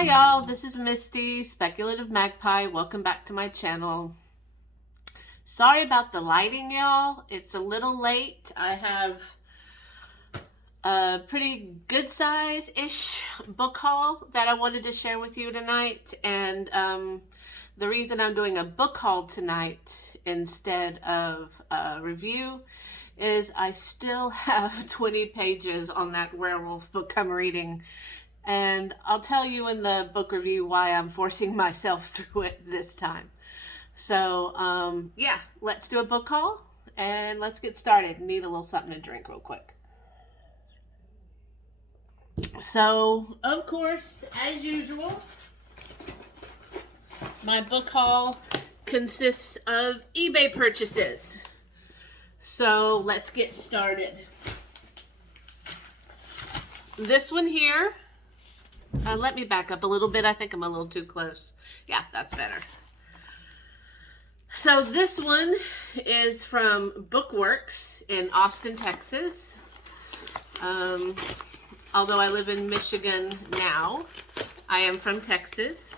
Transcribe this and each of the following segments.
Hi y'all, this is Misty, Speculative Magpie. Welcome back to my channel. Sorry about the lighting, y'all. It's a little late. I have a pretty good size-ish book haul that I wanted to share with you tonight. And the reason I'm doing a book haul tonight instead of a review is I still have 20 pages on that werewolf book I'm reading. And I'll tell you in the book review why I'm forcing myself through it this time. So, yeah, let's do a book haul and let's get started. Need a little something to drink real quick. So, of course, as usual, my book haul consists of eBay purchases. So, let's get started. This one here, let me back up a little bit. I think I'm a little too close. Yeah, that's better. So this one is from Bookworks in Austin, Texas. Although I live in Michigan now, I am from Texas.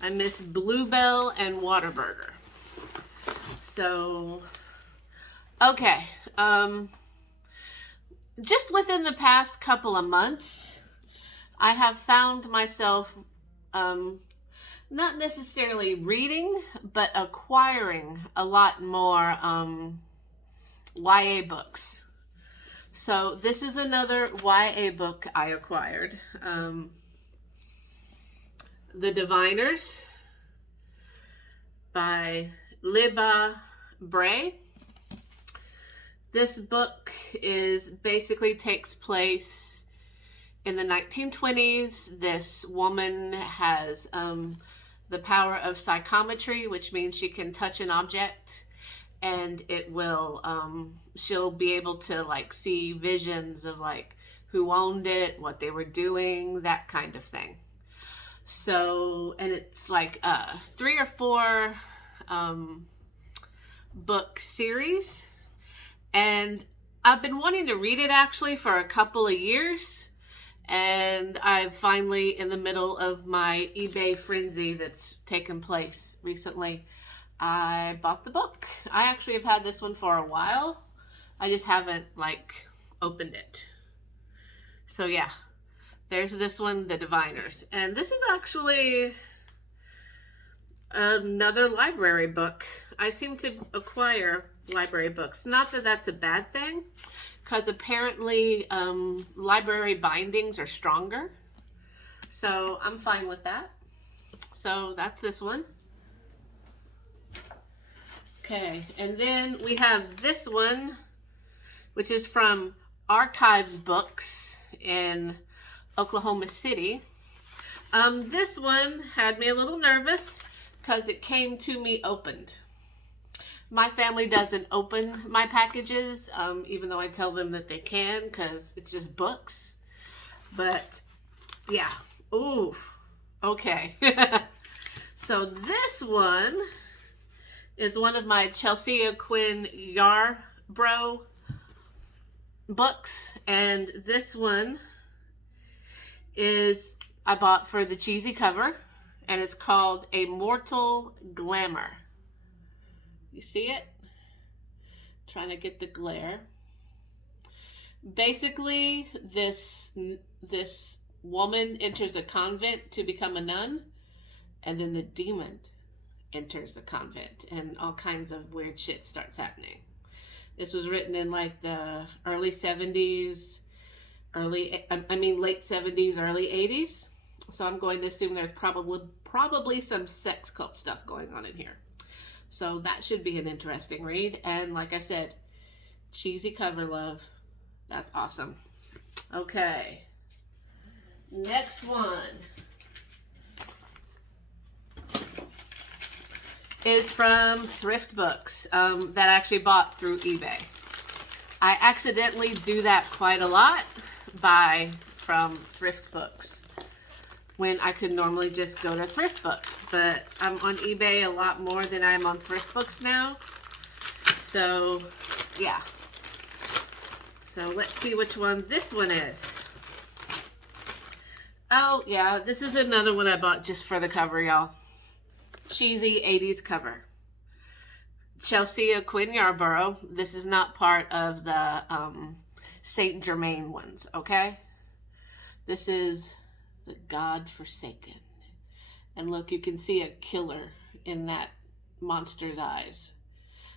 I miss Bluebell and Whataburger. So, okay. Just within the past couple of months, I have found myself not necessarily reading, but acquiring a lot more YA books. So this is another YA book I acquired. The Diviners by Libba Bray. This book basically takes place in the 1920s. This woman has the power of psychometry, which means she can touch an object and it will, she'll be able to like see visions of like who owned it, what they were doing, that kind of thing. So, and it's like a 3 or 4 book series. And I've been wanting to read it actually for a couple of years. And I'm finally in the middle of my eBay frenzy that's taken place recently. I bought the book. I actually have had this one for a while. I just haven't like opened it. So yeah, there's this one, The Diviners. And this is actually another library book. I seem to acquire library books. Not that that's a bad thing, because apparently library bindings are stronger. So I'm fine with that. So that's this one. Okay, and then we have this one, which is from Archives Books in Oklahoma City. This one had me a little nervous because it came to me opened. My family doesn't open my packages, even though I tell them that they can because it's just books. But yeah, ooh, okay. So this one is one of my Chelsea Quinn Yarbrough books. And this one I bought for the cheesy cover, and it's called A Mortal Glamour. You see it? Trying to get the glare. Basically, this woman enters a convent to become a nun, and then the demon enters the convent, and all kinds of weird shit starts happening. This was written in like the early 70s, late 70s, early 80s. So I'm going to assume there's probably some sex cult stuff going on in here. So that should be an interesting read. And like I said, cheesy cover love. That's awesome. Okay. Next one is from Thrift Books that I actually bought through eBay. I accidentally do that quite a lot, buy from Thrift Books, when I could normally just go to Thrift Books. But I'm on eBay a lot more than I'm on Thrift Books now. So, yeah. So let's see which one this one is. Oh, yeah, this is another one I bought just for the cover, y'all. Cheesy 80s cover. Chelsea Quinn Yarborough. This is not part of the Saint Germain ones, okay? This is The God Forsaken. And look, you can see a killer in that monster's eyes.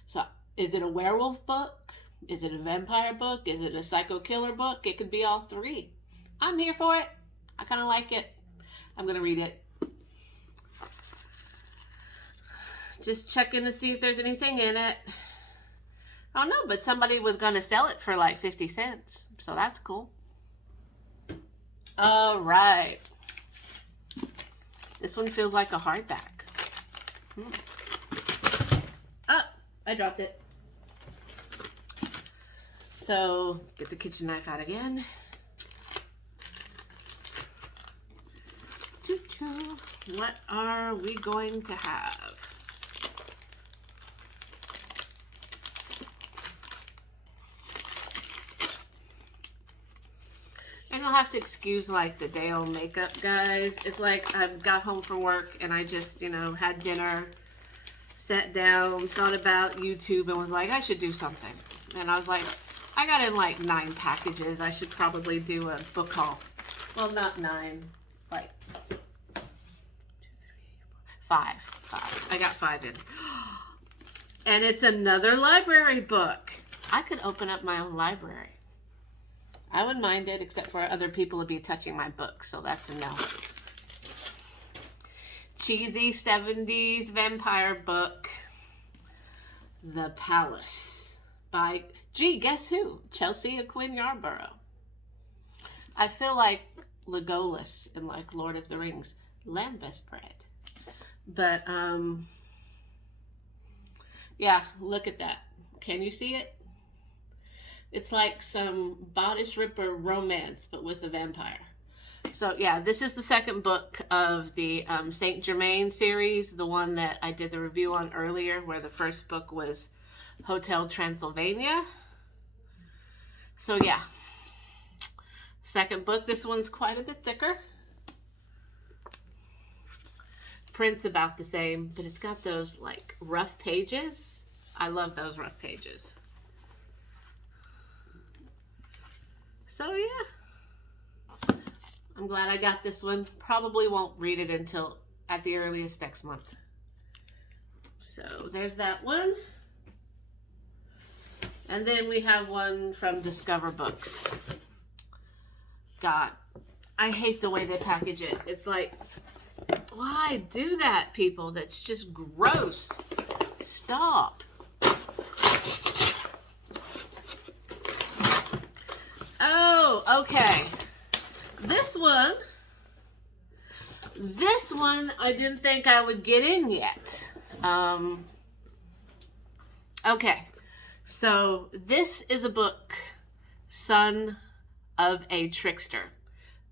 So, is it a werewolf book? Is it a vampire book? Is it a psycho killer book? It could be all three. I'm here for it. I kind of like it. I'm going to read it. Just checking to see if there's anything in it. Oh no, but somebody was going to sell it for like 50 cents. So that's cool. All right. This one feels like a hardback. Oh, I dropped it. So, get the kitchen knife out again. What are we going to have? And you'll have to excuse like the day old makeup, guys. It's like I got home from work and I just, you know, had dinner, sat down, thought about YouTube and was like, I should do something. And I was like, I got in like 9 packages. I should probably do a book haul. Well, not 9, like 5. I got 5 in. And it's another library book. I could open up my own library. I wouldn't mind it, except for other people would be touching my books, so that's a no. Cheesy 70s vampire book, The Palace, by, gee, guess who? Chelsea Quinn Yarborough. I feel like Legolas in like Lord of the Rings, lambus bread. But, yeah, look at that. Can you see it? It's like some bodice ripper romance, but with a vampire. So yeah, this is the second book of the Saint Germain series, the one that I did the review on earlier, where the first book was Hotel Transylvania. So yeah, second book. This one's quite a bit thicker. Print's about the same, but it's got those like rough pages. I love those rough pages. So yeah, I'm glad I got this one. Probably won't read it until at the earliest next month. So there's that one. And then we have one from Discover Books. God, I hate the way they package it. It's like, why do that, people? That's just gross. Stop. Oh, okay. This one I didn't think I would get in yet. Okay, so this is a book, Son of a Trickster,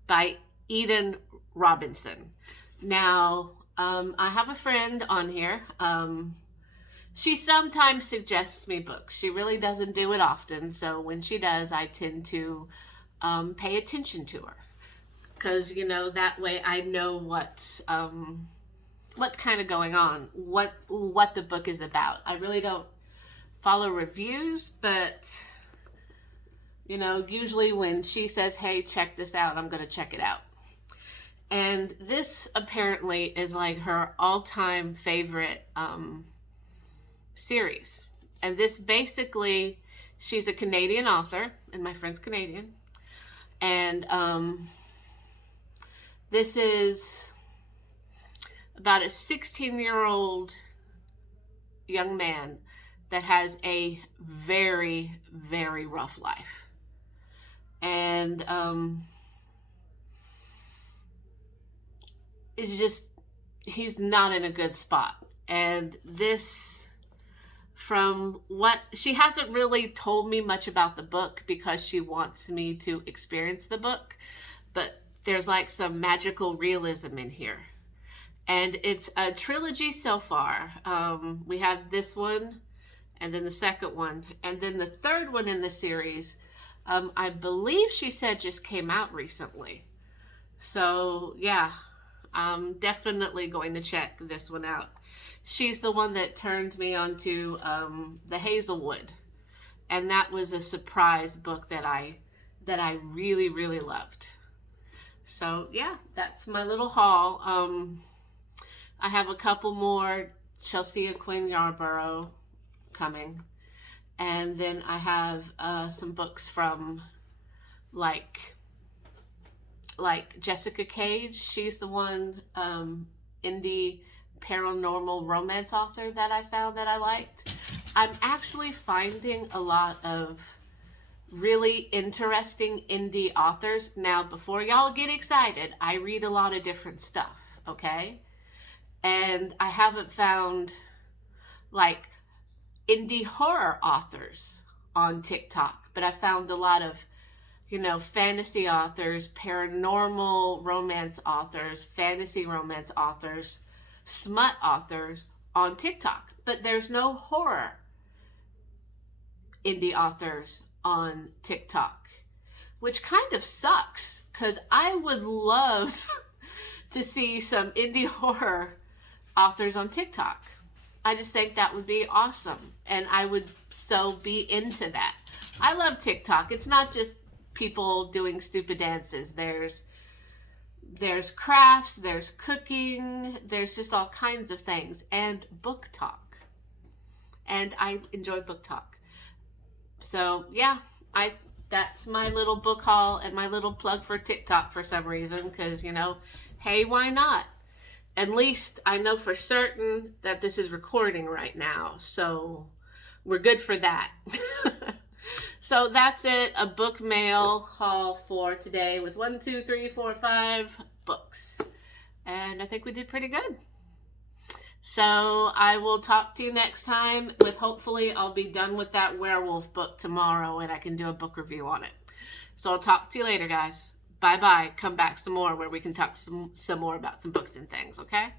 by Eden Robinson. Now, I have a friend on here. She sometimes suggests me books. She really doesn't do it often, so when she does, I tend to pay attention to her. Because, you know, that way I know what's kind of going on, what the book is about. I really don't follow reviews, but, you know, usually when she says, hey, check this out, I'm going to check it out. And this apparently is like her all-time favorite series. And this basically, she's a Canadian author, and my friend's Canadian. And this is about a 16-year-old young man that has a very, very rough life. And is just, he's not in a good spot. And this, from what, she hasn't really told me much about the book because she wants me to experience the book, but there's like some magical realism in here. And it's a trilogy so far. We have this one, and then the second one, and then the third one in the series, I believe she said just came out recently. So yeah, I'm definitely going to check this one out. She's the one that turned me onto the Hazelwood, and that was a surprise book that I really really loved. So yeah, that's my little haul. I have a couple more Chelsea Quinn Yarborough coming, and then I have some books from like Jessica Cage. She's the one indie paranormal romance author that I found that I liked. I'm actually finding a lot of really interesting indie authors. Now, before y'all get excited, I read a lot of different stuff, okay? And I haven't found like indie horror authors on TikTok, but I found a lot of, you know, fantasy authors, paranormal romance authors, fantasy romance authors, smut authors on TikTok. But there's no horror indie authors on TikTok, which kind of sucks because I would love to see some indie horror authors on TikTok. I just think that would be awesome, and I would so be into that. I love TikTok. It's not just people doing stupid dances. There's crafts, there's cooking, there's just all kinds of things, and book talk. And I enjoy book talk. So yeah, that's my little book haul and my little plug for TikTok for some reason, because, you know, hey, why not? At least I know for certain that this is recording right now, so we're good for that. So that's it, a book mail haul for today with 1, 2, 3, 4, 5 books. And I think we did pretty good. So I will talk to you next time with, hopefully I'll be done with that werewolf book tomorrow and I can do a book review on it. So I'll talk to you later, guys. Bye-bye. Come back some more where we can talk some more about some books and things, okay?